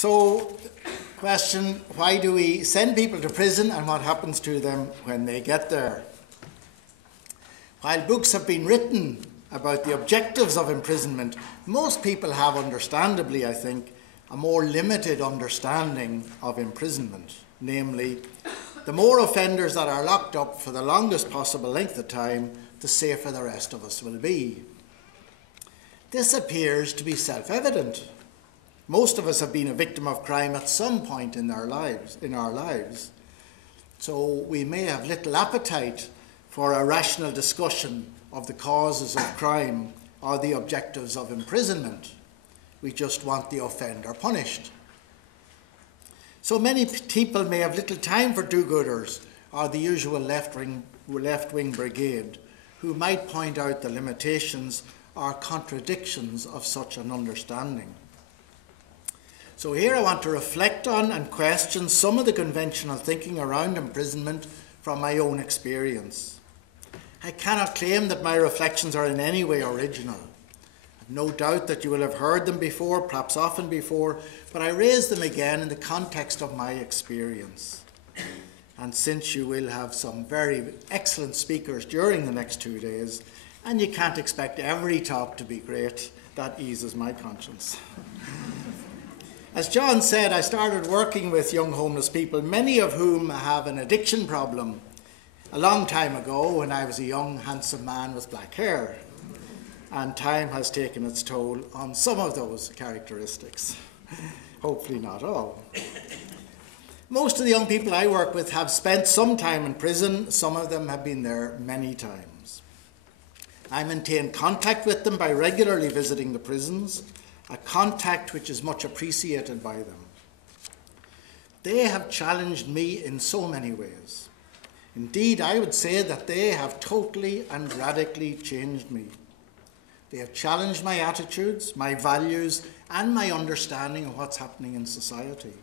So, question, why do we send people to prison and what happens to them when they get there? While books have been written about the objectives of imprisonment, most people have, understandably, I think, a more limited understanding of imprisonment. Namely, the more offenders that are locked up for the longest possible length of time, the safer the rest of us will be. This appears to be self-evident. Most of us have been a victim of crime at some point in our lives. So we may have little appetite for a rational discussion of the causes of crime or the objectives of imprisonment. We just want the offender punished. So many people may have little time for do-gooders or the usual left-wing brigade who might point out the limitations or contradictions of such an understanding. So here I want to reflect on and question some of the conventional thinking around imprisonment from my own experience. I cannot claim that my reflections are in any way original. I've no doubt that you will have heard them before, perhaps often before, but I raise them again in the context of my experience. And since you will have some very excellent speakers during the next 2 days, and you can't expect every talk to be great, that eases my conscience. As John said, I started working with young homeless people, many of whom have an addiction problem, a long time ago when I was a young, handsome man with black hair. And time has taken its toll on some of those characteristics. Hopefully not all. Most of the young people I work with have spent some time in prison. Some of them have been there many times. I maintain contact with them by regularly visiting the prisons, a contact which is much appreciated by them. They have challenged me in so many ways. Indeed, I would say that they have totally and radically changed me. They have challenged my attitudes, my values, and my understanding of what's happening in society.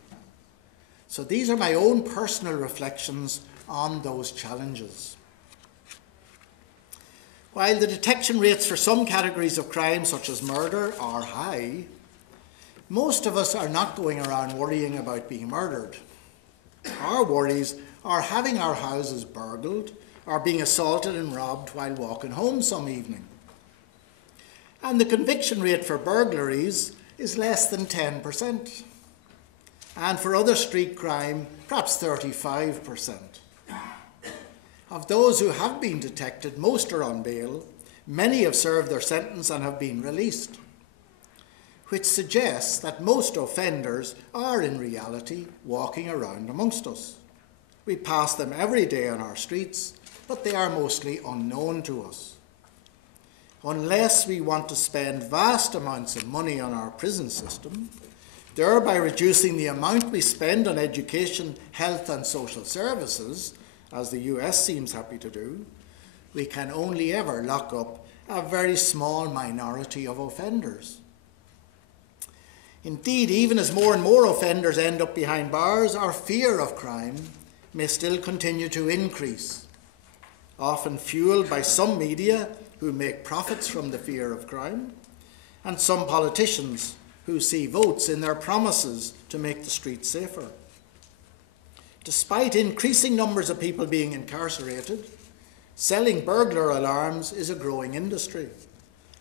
So these are my own personal reflections on those challenges. While the detection rates for some categories of crime, such as murder, are high, most of us are not going around worrying about being murdered. Our worries are having our houses burgled or being assaulted and robbed while walking home some evening. And the conviction rate for burglaries is less than 10%. And for other street crime, perhaps 35%. Of those who have been detected, most are on bail. Many have served their sentence and have been released, which suggests that most offenders are in reality walking around amongst us. We pass them every day on our streets, but they are mostly unknown to us. Unless we want to spend vast amounts of money on our prison system, thereby reducing the amount we spend on education, health and social services, as the US seems happy to do, we can only ever lock up a very small minority of offenders. Indeed, even as more and more offenders end up behind bars, our fear of crime may still continue to increase, often fueled by some media who make profits from the fear of crime, and some politicians who see votes in their promises to make the streets safer. Despite increasing numbers of people being incarcerated, selling burglar alarms is a growing industry.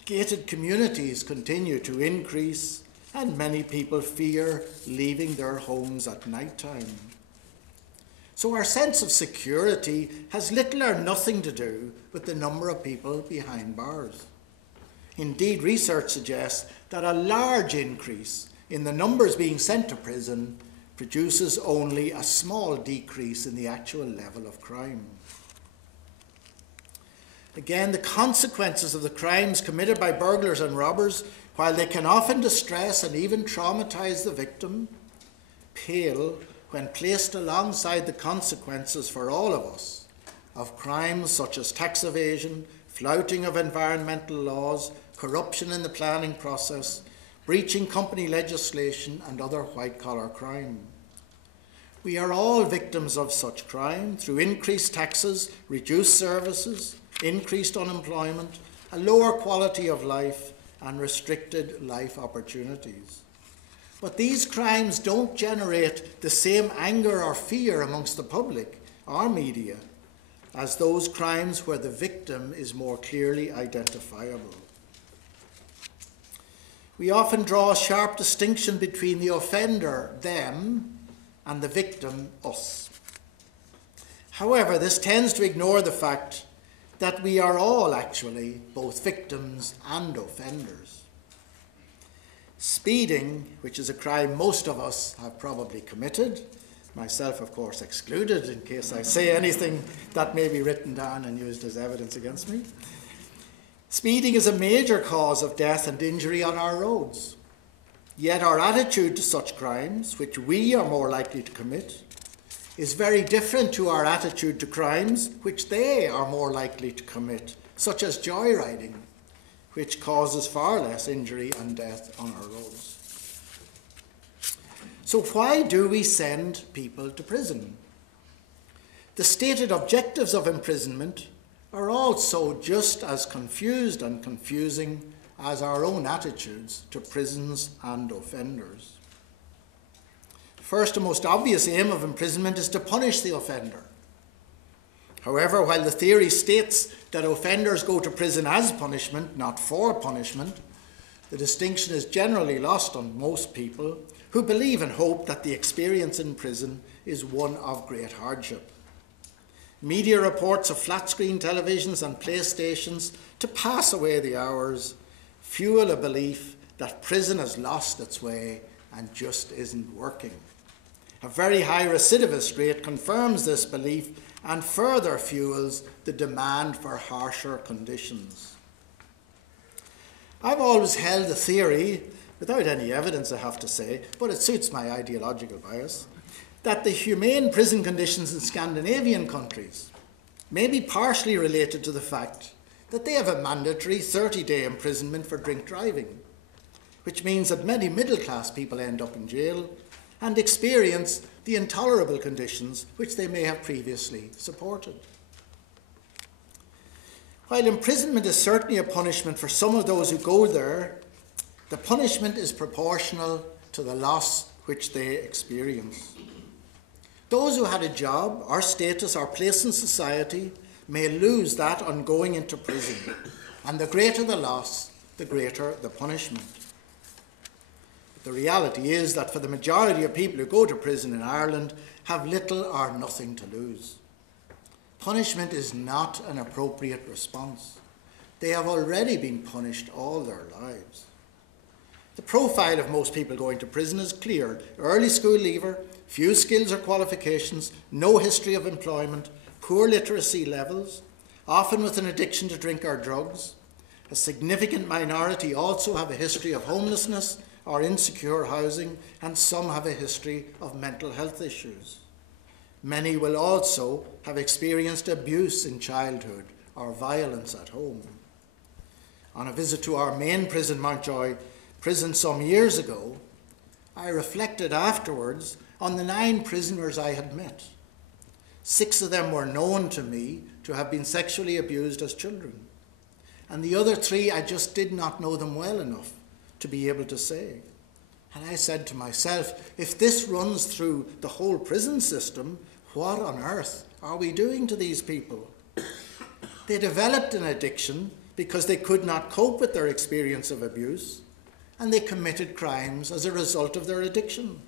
Gated communities continue to increase, and many people fear leaving their homes at night time. So our sense of security has little or nothing to do with the number of people behind bars. Indeed, research suggests that a large increase in the numbers being sent to prison produces only a small decrease in the actual level of crime. Again, the consequences of the crimes committed by burglars and robbers, while they can often distress and even traumatize the victim, pale when placed alongside the consequences for all of us of crimes such as tax evasion, flouting of environmental laws, corruption in the planning process, breaching company legislation and other white-collar crime. We are all victims of such crime through increased taxes, reduced services, increased unemployment, a lower quality of life and restricted life opportunities. But these crimes don't generate the same anger or fear amongst the public or media as those crimes where the victim is more clearly identifiable. We often draw a sharp distinction between the offender, them, and the victim, us. However, this tends to ignore the fact that we are all actually both victims and offenders. Speeding, which is a crime most of us have probably committed, myself of course excluded in case I say anything that may be written down and used as evidence against me. Speeding is a major cause of death and injury on our roads. Yet our attitude to such crimes, which we are more likely to commit, is very different to our attitude to crimes which they are more likely to commit, such as joyriding, which causes far less injury and death on our roads. So why do we send people to prison? The stated objectives of imprisonment are also just as confused and confusing as our own attitudes to prisons and offenders. First and most obvious aim of imprisonment is to punish the offender. However, while the theory states that offenders go to prison as punishment, not for punishment, the distinction is generally lost on most people who believe and hope that the experience in prison is one of great hardship. Media reports of flat-screen televisions and PlayStations to pass away the hours fuel a belief that prison has lost its way and just isn't working. A very high recidivist rate confirms this belief and further fuels the demand for harsher conditions. I've always held the theory, without any evidence I have to say, but it suits my ideological bias, that the humane prison conditions in Scandinavian countries may be partially related to the fact that they have a mandatory 30-day imprisonment for drink driving, which means that many middle-class people end up in jail and experience the intolerable conditions which they may have previously supported. While imprisonment is certainly a punishment for some of those who go there, the punishment is proportional to the loss which they experience. Those who had a job or status or place in society may lose that on going into prison, and the greater the loss, the greater the punishment. The reality is that for the majority of people who go to prison in Ireland have little or nothing to lose. Punishment is not an appropriate response. They have already been punished all their lives. The profile of most people going to prison is clear. Early school leaver, few skills or qualifications, no history of employment, poor literacy levels, often with an addiction to drink or drugs. A significant minority also have a history of homelessness or insecure housing, and some have a history of mental health issues. Many will also have experienced abuse in childhood or violence at home. On a visit to our main prison, Mountjoy prison, some years ago, I reflected afterwards on the 9 prisoners I had met. 6 of them were known to me to have been sexually abused as children, and the other 3 I just did not know them well enough to be able to say. And I said to myself, if this runs through the whole prison system, what on earth are we doing to these people? They developed an addiction because they could not cope with their experience of abuse, and they committed crimes as a result of their addiction.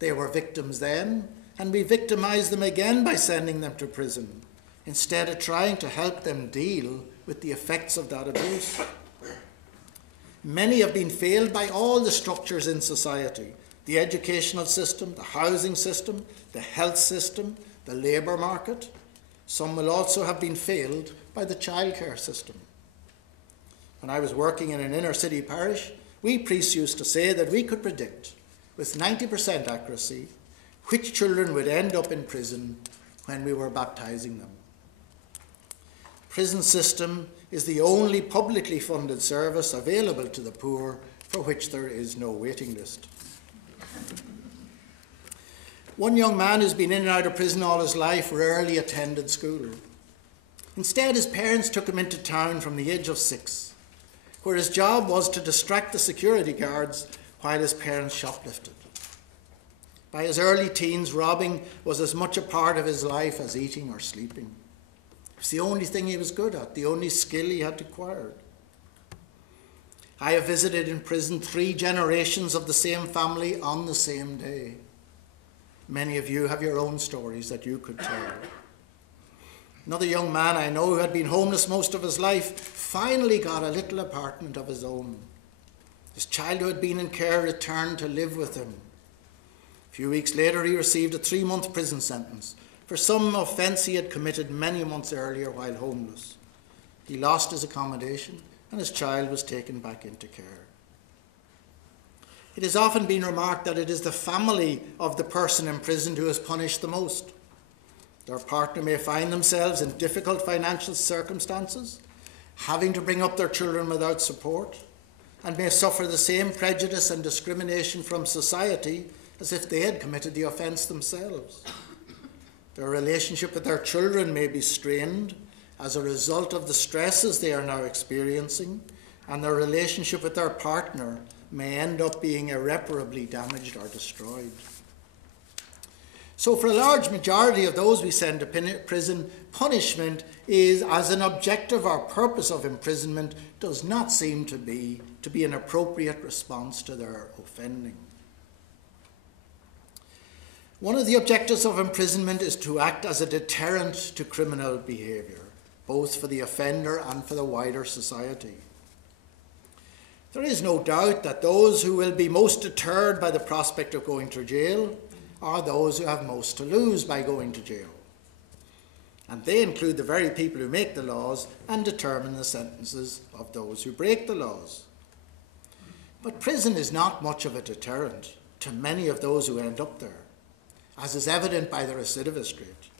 They were victims then, and we victimized them again by sending them to prison, instead of trying to help them deal with the effects of that abuse. Many have been failed by all the structures in society: the educational system, the housing system, the health system, the labour market. Some will also have been failed by the childcare system. When I was working in an inner city parish, we priests used to say that we could predict with 90% accuracy which children would end up in prison when we were baptizing them. Prison system is the only publicly funded service available to the poor for which there is no waiting list. One young man who's been in and out of prison all his life rarely attended school. Instead, his parents took him into town from the age of 6, where his job was to distract the security guards while his parents shoplifted. By his early teens, robbing was as much a part of his life as eating or sleeping. It was the only thing he was good at, the only skill he had acquired. I have visited in prison 3 generations of the same family on the same day. Many of you have your own stories that you could tell. Another young man I know who had been homeless most of his life finally got a little apartment of his own. His child who had been in care returned to live with him. A few weeks later, he received a 3-month prison sentence for some offence he had committed many months earlier while homeless. He lost his accommodation and his child was taken back into care. It has often been remarked that it is the family of the person imprisoned who is punished the most. Their partner may find themselves in difficult financial circumstances, having to bring up their children without support, and may suffer the same prejudice and discrimination from society as if they had committed the offence themselves. Their relationship with their children may be strained as a result of the stresses they are now experiencing, and their relationship with their partner may end up being irreparably damaged or destroyed. So for a large majority of those we send to prison, punishment is, as an objective or purpose of imprisonment, does not seem to be an appropriate response to their offending. One of the objectives of imprisonment is to act as a deterrent to criminal behaviour, both for the offender and for the wider society. There is no doubt that those who will be most deterred by the prospect of going to jail are those who have most to lose by going to jail. And they include the very people who make the laws and determine the sentences of those who break the laws. But prison is not much of a deterrent to many of those who end up there, as is evident by the recidivist rate.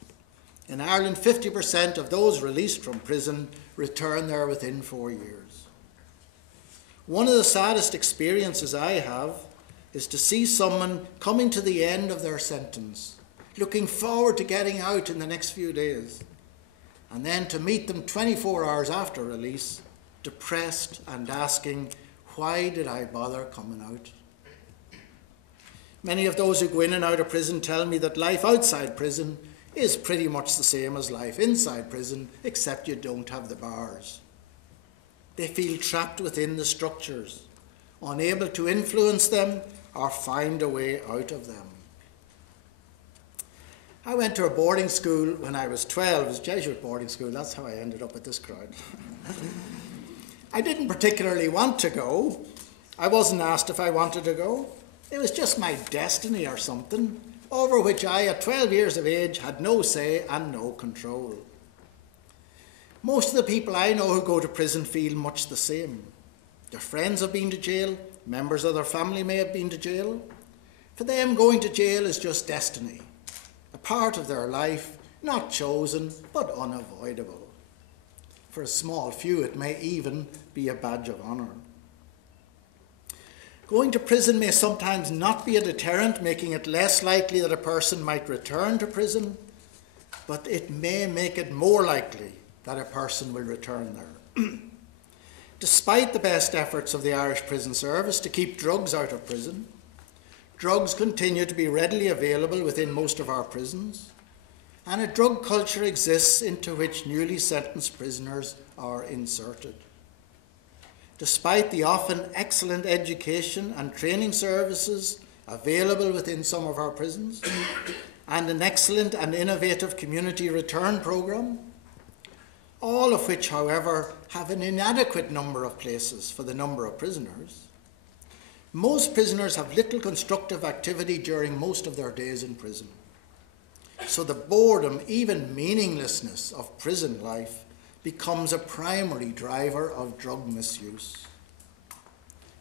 In Ireland, 50% of those released from prison return there within 4 years. One of the saddest experiences I have is to see someone coming to the end of their sentence, looking forward to getting out in the next few days, and then to meet them 24 hours after release, depressed and asking, why did I bother coming out? Many of those who go in and out of prison tell me that life outside prison is pretty much the same as life inside prison, except you don't have the bars. They feel trapped within the structures, unable to influence them or find a way out of them. I went to a boarding school when I was 12. It was a Jesuit boarding school. That's how I ended up with this crowd. I didn't particularly want to go. I wasn't asked if I wanted to go. It was just my destiny or something, over which I, at 12 years of age, had no say and no control. Most of the people I know who go to prison feel much the same. Their friends have been to jail, members of their family may have been to jail. For them, going to jail is just destiny, a part of their life, not chosen, but unavoidable. For a small few, it may even be a badge of honour. Going to prison may sometimes not be a deterrent, making it less likely that a person might return to prison, but it may make it more likely that a person will return there. Despite the best efforts of the Irish Prison Service to keep drugs out of prison, drugs continue to be readily available within most of our prisons, and a drug culture exists into which newly sentenced prisoners are inserted. Despite the often excellent education and training services available within some of our prisons, and an excellent and innovative community return programme, all of which, however, have an inadequate number of places for the number of prisoners, most prisoners have little constructive activity during most of their days in prison. So the boredom, even meaninglessness of prison life becomes a primary driver of drug misuse.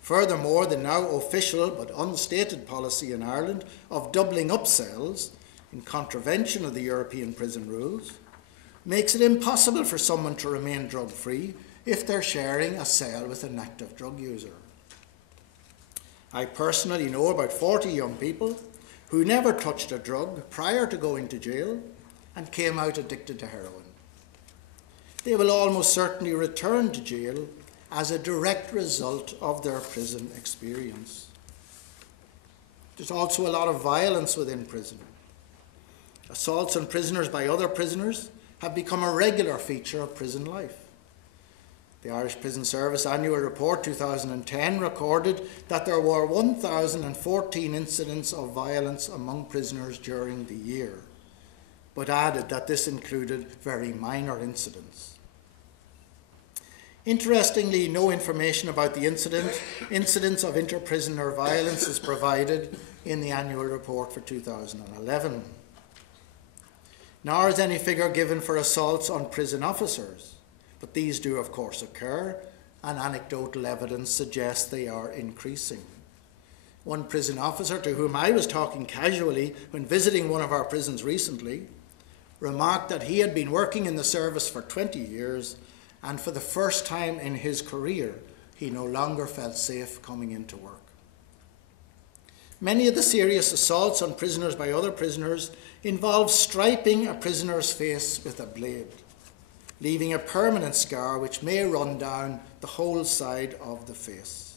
Furthermore, the now official but unstated policy in Ireland of doubling up cells in contravention of the European prison rules makes it impossible for someone to remain drug-free if they're sharing a cell with an active drug user. I personally know about 40 young people who never touched a drug prior to going to jail and came out addicted to heroin. They will almost certainly return to jail as a direct result of their prison experience. There's also a lot of violence within prison. Assaults on prisoners by other prisoners have become a regular feature of prison life. The Irish Prison Service Annual Report 2010 recorded that there were 1,014 incidents of violence among prisoners during the year, but added that this included very minor incidents. Interestingly, no information about the incidents of inter-prisoner violence is provided in the annual report for 2011. Nor is any figure given for assaults on prison officers, but these do of course occur, and anecdotal evidence suggests they are increasing. One prison officer to whom I was talking casually when visiting one of our prisons recently remarked that he had been working in the service for 20 years, and for the first time in his career, he no longer felt safe coming into work. Many of the serious assaults on prisoners by other prisoners involve striping a prisoner's face with a blade, leaving a permanent scar which may run down the whole side of the face.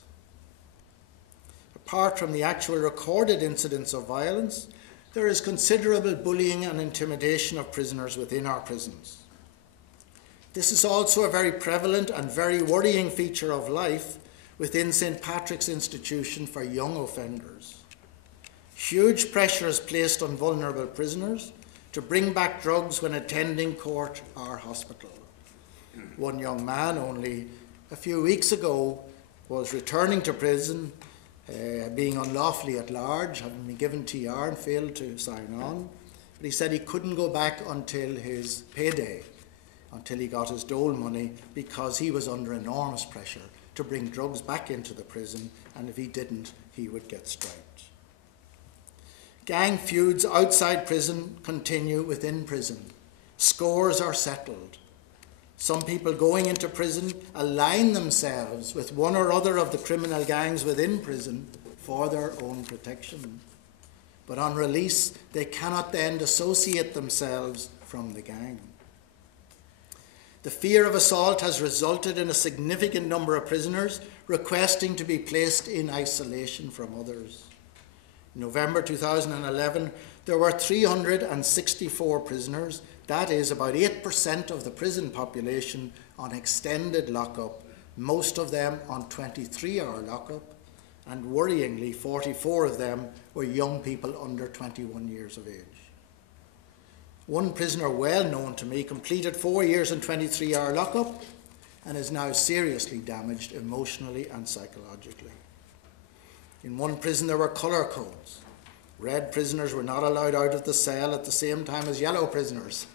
Apart from the actual recorded incidents of violence, there is considerable bullying and intimidation of prisoners within our prisons. This is also a very prevalent and very worrying feature of life within St. Patrick's Institution for young offenders. Huge pressure is placed on vulnerable prisoners to bring back drugs when attending court or hospital. One young man only a few weeks ago was returning to prison, being unlawfully at large, having been given TR and failed to sign on. But he said he couldn't go back until his payday, until he got his dole money, because he was under enormous pressure to bring drugs back into the prison, and if he didn't, he would get striped. Gang feuds outside prison continue within prison. Scores are settled. Some people going into prison align themselves with one or other of the criminal gangs within prison for their own protection. But on release, they cannot then dissociate themselves from the gang. The fear of assault has resulted in a significant number of prisoners requesting to be placed in isolation from others. In November 2011, there were 364 prisoners, that is about 8% of the prison population, on extended lockup, most of them on 23-hour lockup, and worryingly 44 of them were young people under 21 years of age. One prisoner well known to me completed 4 years in 23-hour lockup and is now seriously damaged emotionally and psychologically. In one prison there were colour codes. Red prisoners were not allowed out of the cell at the same time as yellow prisoners,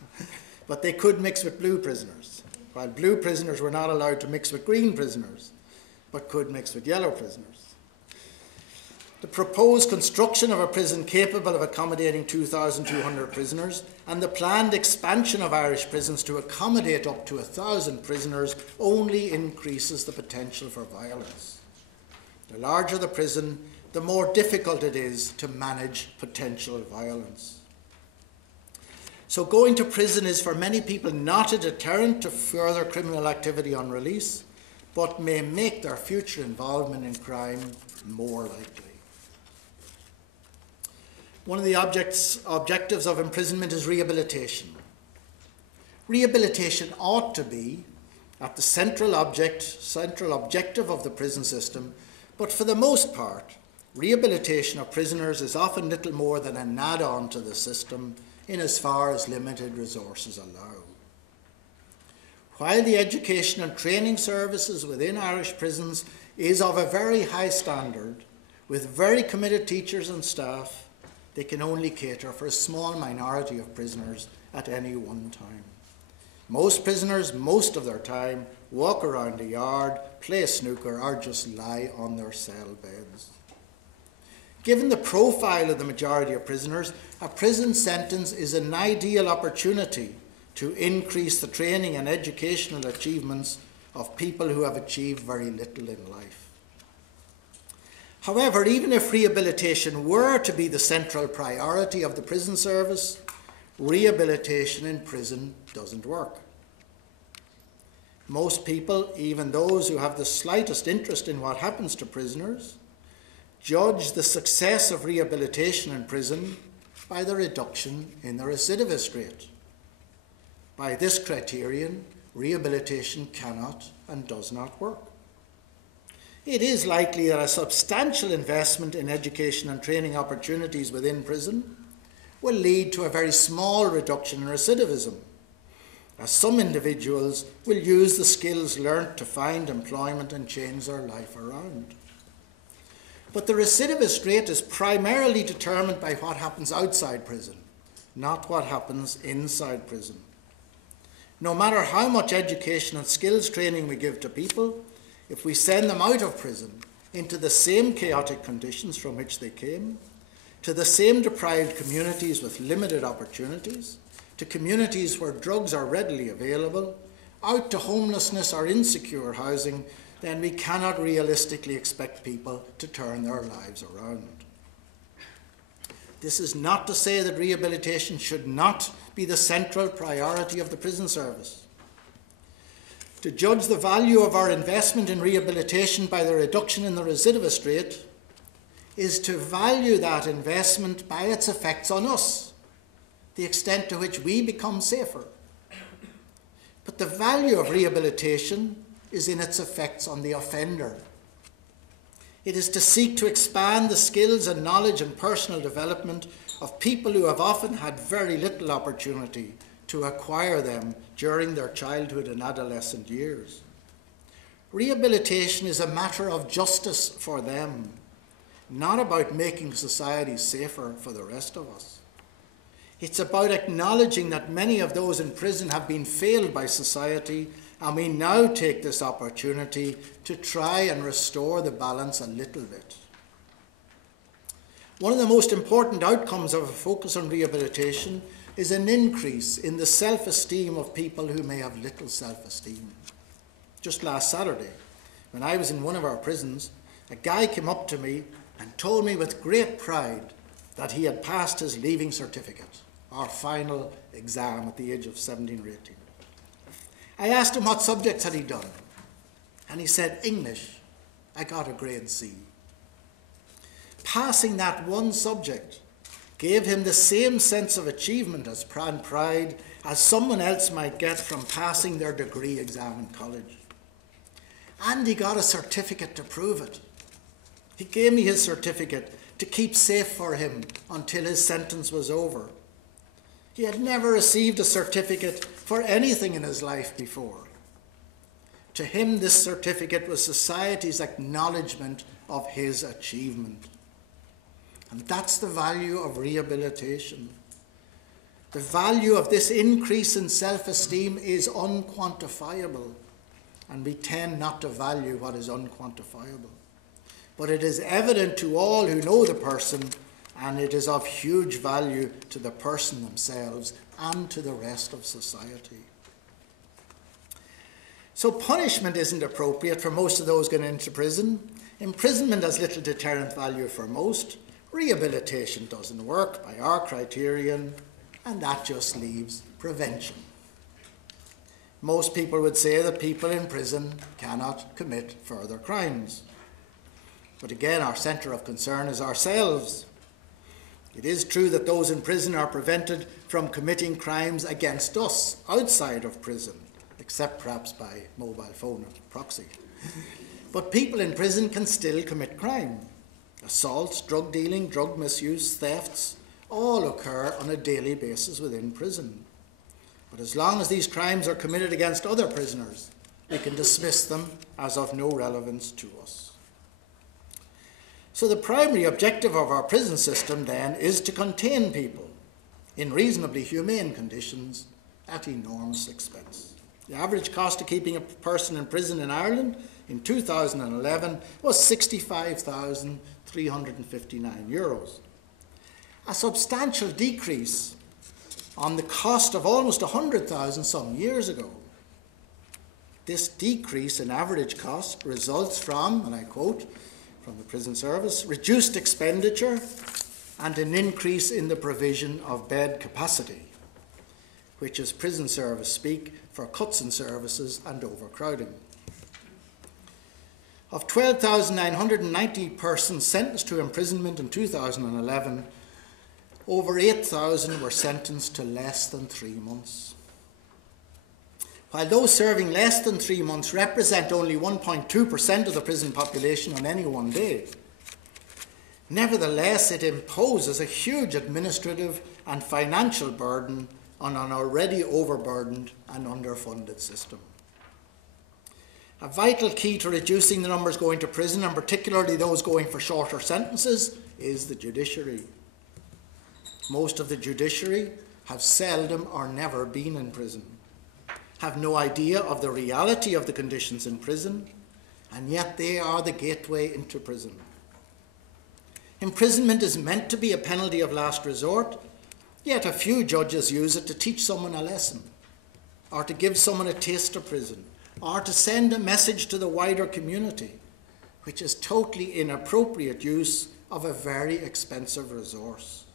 but they could mix with blue prisoners, while blue prisoners were not allowed to mix with green prisoners, but could mix with yellow prisoners. The proposed construction of a prison capable of accommodating 2,200 prisoners and the planned expansion of Irish prisons to accommodate up to 1,000 prisoners only increases the potential for violence. The larger the prison, the more difficult it is to manage potential violence. So going to prison is for many people not a deterrent to further criminal activity on release, but may make their future involvement in crime more likely. One of the objectives of imprisonment is rehabilitation. Rehabilitation ought to be at the central objective of the prison system, but for the most part, rehabilitation of prisoners is often little more than an add-on to the system in as far as limited resources allow. While the education and training services within Irish prisons is of a very high standard, with very committed teachers and staff, they can only cater for a small minority of prisoners at any one time. Most prisoners, most of their time, walk around the yard, play snooker, or just lie on their cell beds. Given the profile of the majority of prisoners, a prison sentence is an ideal opportunity to increase the training and educational achievements of people who have achieved very little in life. However, even if rehabilitation were to be the central priority of the prison service, rehabilitation in prison doesn't work. Most people, even those who have the slightest interest in what happens to prisoners, judge the success of rehabilitation in prison by the reduction in the recidivist rate. By this criterion, rehabilitation cannot and does not work. It is likely that a substantial investment in education and training opportunities within prison will lead to a very small reduction in recidivism, as some individuals will use the skills learnt to find employment and change their life around. But the recidivist rate is primarily determined by what happens outside prison, not what happens inside prison. No matter how much education and skills training we give to people, if we send them out of prison into the same chaotic conditions from which they came, to the same deprived communities with limited opportunities, to communities where drugs are readily available, out to homelessness or insecure housing, then we cannot realistically expect people to turn their lives around. This is not to say that rehabilitation should not be the central priority of the prison service. To judge the value of our investment in rehabilitation by the reduction in the recidivist rate is to value that investment by its effects on us, the extent to which we become safer. But the value of rehabilitation is in its effects on the offender. It is to seek to expand the skills and knowledge and personal development of people who have often had very little opportunity to acquire them during their childhood and adolescent years. Rehabilitation is a matter of justice for them, not about making society safer for the rest of us. It's about acknowledging that many of those in prison have been failed by society, and we now take this opportunity to try and restore the balance a little bit. One of the most important outcomes of a focus on rehabilitation is an increase in the self-esteem of people who may have little self-esteem. Just last Saturday, when I was in one of our prisons, a guy came up to me and told me with great pride that he had passed his leaving certificate, our final exam at the age of 17 or 18. I asked him what subjects had he done, and he said, English. I got a grade C. Passing that one subject gave him the same sense of achievement and pride as someone else might get from passing their degree exam in college. And he got a certificate to prove it. He gave me his certificate to keep safe for him until his sentence was over. He had never received a certificate for anything in his life before. To him, this certificate was society's acknowledgement of his achievement. And that's the value of rehabilitation. The value of this increase in self-esteem is unquantifiable, and we tend not to value what is unquantifiable. But it is evident to all who know the person, and it is of huge value to the person themselves and to the rest of society. So punishment isn't appropriate for most of those going into prison. Imprisonment has little deterrent value for most. Rehabilitation doesn't work by our criterion, and that just leaves prevention. Most people would say that people in prison cannot commit further crimes. But again, our centre of concern is ourselves. It is true that those in prison are prevented from committing crimes against us outside of prison, except perhaps by mobile phone or proxy. But people in prison can still commit crime. Assaults, drug dealing, drug misuse, thefts, all occur on a daily basis within prison. But as long as these crimes are committed against other prisoners, we can dismiss them as of no relevance to us. So the primary objective of our prison system then is to contain people in reasonably humane conditions at enormous expense. The average cost of keeping a person in prison in Ireland in 2011 was €65,359. A substantial decrease on the cost of almost 100,000 some years ago. This decrease in average cost results from, and I quote from the prison service, reduced expenditure and an increase in the provision of bed capacity, which is prison service speak for cuts in services and overcrowding. Of 12,990 persons sentenced to imprisonment in 2011, over 8,000 were sentenced to less than 3 months. While those serving less than 3 months represent only 1.2% of the prison population on any one day, nevertheless it imposes a huge administrative and financial burden on an already overburdened and underfunded system. A vital key to reducing the numbers going to prison, and particularly those going for shorter sentences, is the judiciary. Most of the judiciary have seldom or never been in prison, have no idea of the reality of the conditions in prison, and yet they are the gateway into prison. Imprisonment is meant to be a penalty of last resort, yet a few judges use it to teach someone a lesson, or to give someone a taste of prison, or to send a message to the wider community, which is totally inappropriate use of a very expensive resource.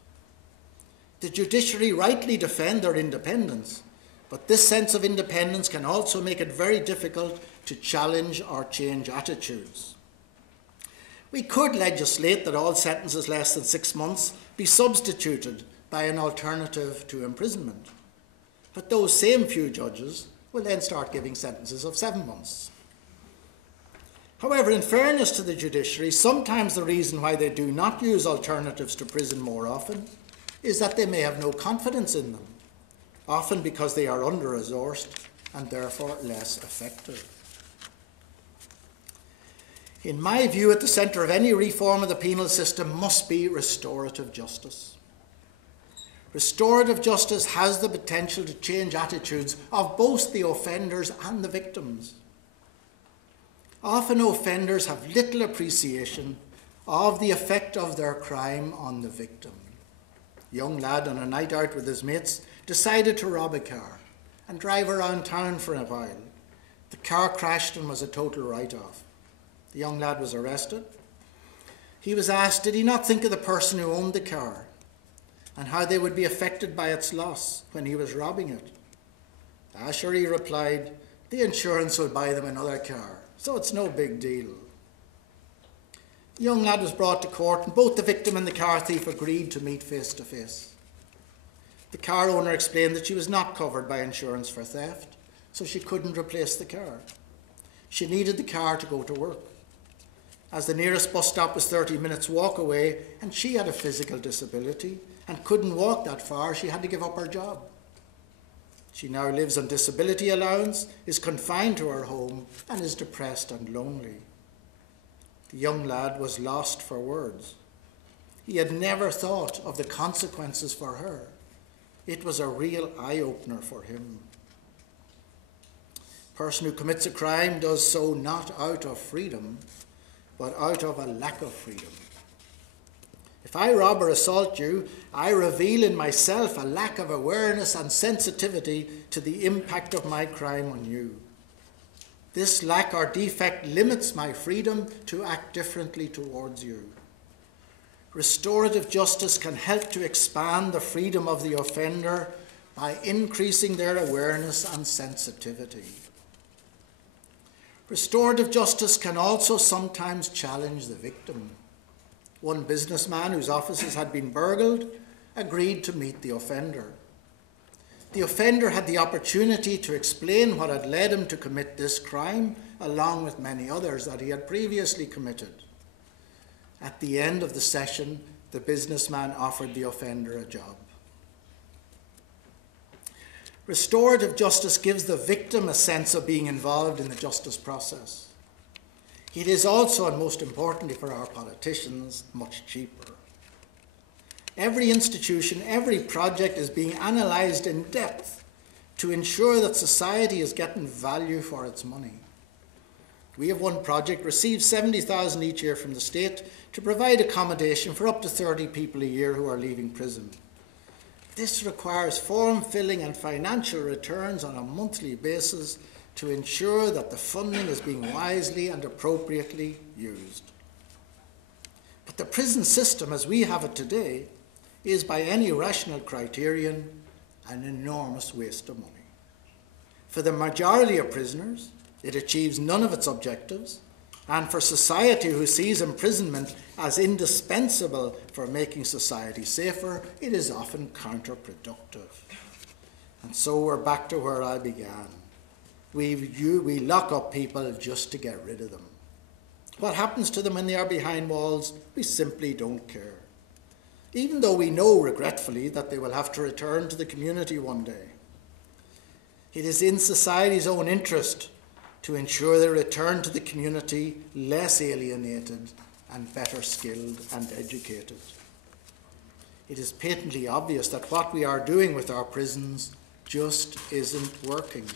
The judiciary rightly defend their independence, but this sense of independence can also make it very difficult to challenge or change attitudes. We could legislate that all sentences less than 6 months be substituted by an alternative to imprisonment, but those same few judges will then start giving sentences of 7 months. However, in fairness to the judiciary, sometimes the reason why they do not use alternatives to prison more often is that they may have no confidence in them, often because they are under-resourced and therefore less effective. In my view, at the centre of any reform of the penal system must be restorative justice. Restorative justice has the potential to change attitudes of both the offenders and the victims. Often offenders have little appreciation of the effect of their crime on the victim. A young lad on a night out with his mates decided to rob a car and drive around town for a while. The car crashed and was a total write-off. The young lad was arrested. He was asked, did he not think of the person who owned the car and how they would be affected by its loss when he was robbing it? Sure, he replied, the insurance will buy them another car, so it's no big deal. The young lad was brought to court, and both the victim and the car thief agreed to meet face to face. The car owner explained that she was not covered by insurance for theft, so she couldn't replace the car. She needed the car to go to work. As the nearest bus stop was 30 minutes walk away, and she had a physical disability and couldn't walk that far, she had to give up her job. She now lives on disability allowance, is confined to her home, and is depressed and lonely. The young lad was lost for words. He had never thought of the consequences for her. It was a real eye-opener for him. A person who commits a crime does so not out of freedom, but out of a lack of freedom. If I rob or assault you, I reveal in myself a lack of awareness and sensitivity to the impact of my crime on you. This lack or defect limits my freedom to act differently towards you. Restorative justice can help to expand the freedom of the offender by increasing their awareness and sensitivity. Restorative justice can also sometimes challenge the victim. One businessman whose offices had been burgled agreed to meet the offender. The offender had the opportunity to explain what had led him to commit this crime, along with many others that he had previously committed. At the end of the session, the businessman offered the offender a job. Restorative justice gives the victim a sense of being involved in the justice process. It is also, and most importantly for our politicians, much cheaper. Every institution, every project is being analysed in depth to ensure that society is getting value for its money. We have one project, receives $70,000 each year from the state to provide accommodation for up to 30 people a year who are leaving prison. This requires form filling and financial returns on a monthly basis to ensure that the funding is being wisely and appropriately used. But the prison system as we have it today is, by any rational criterion, an enormous waste of money. For the majority of prisoners, it achieves none of its objectives and for society who sees imprisonment as indispensable for making society safer, it is often counterproductive. And so we're back to where I began. We lock up people just to get rid of them. What happens to them when they are behind walls? We simply don't care. Even though we know, regretfully, that they will have to return to the community one day. It is in society's own interest to ensure they return to the community less alienated and better skilled and educated. It is patently obvious that what we are doing with our prisons just isn't working,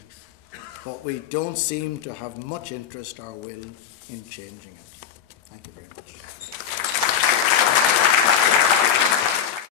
but we don't seem to have much interest or will in changing it. Thank you very much.